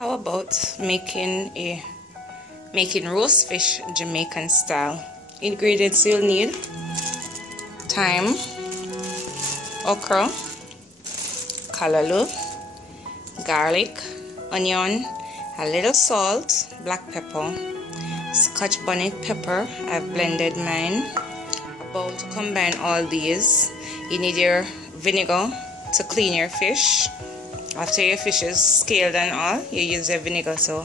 How about making roast fish Jamaican style? Ingredients you'll need: thyme, okra, callaloo, garlic, onion, a little salt, black pepper, scotch bonnet pepper. I've blended mine. About to combine all these, you need your vinegar to clean your fish. After your fish is scaled and all, you use your vinegar to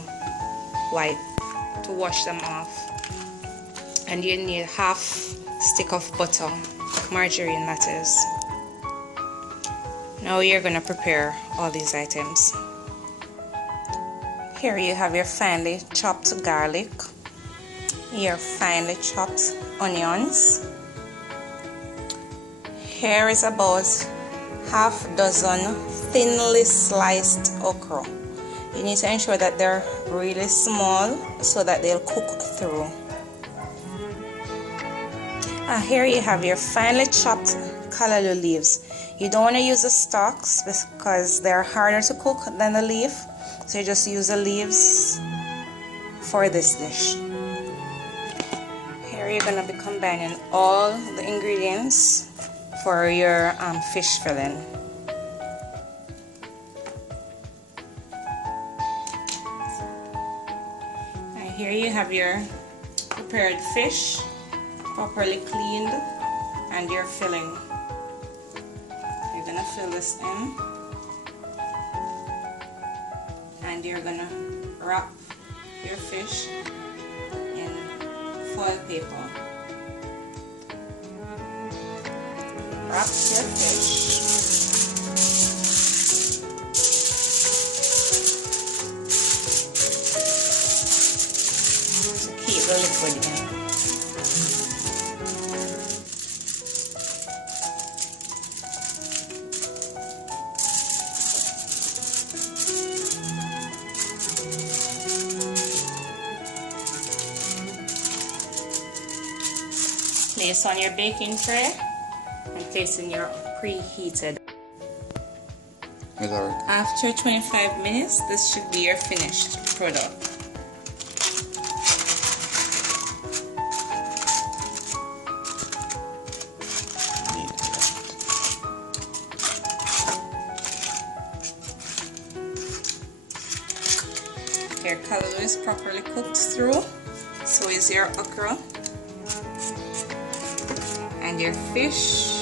wash them off. And you need half stick of butter, margarine that is. Now you're going to prepare all these items. Here you have your finely chopped garlic, your finely chopped onions. Here is about half dozen thinly sliced okra. You need to ensure that they're really small so that they'll cook through. Here you have your finely chopped callaloo leaves. You don't want to use the stalks because they're harder to cook than the leaf, so you just use the leaves for this dish. Here you're going to be combining all the ingredients for your fish filling. And here you have your prepared fish, properly cleaned, and your filling. You're gonna fill this in, and you're gonna wrap your fish in foil paper. Wrap your fish. To keep the liquid in. Place on your baking tray and place in your preheated. After 25 minutes, this should be your finished product. Your callaloo is properly cooked through, so is your okra and your fish.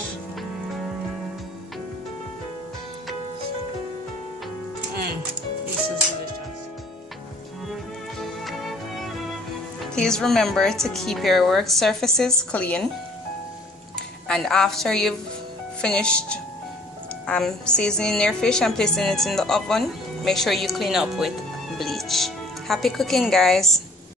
This is delicious. Please remember to keep your work surfaces clean, and after you've finished seasoning your fish and placing it in the oven, make sure you clean up with bleach. Happy cooking, guys.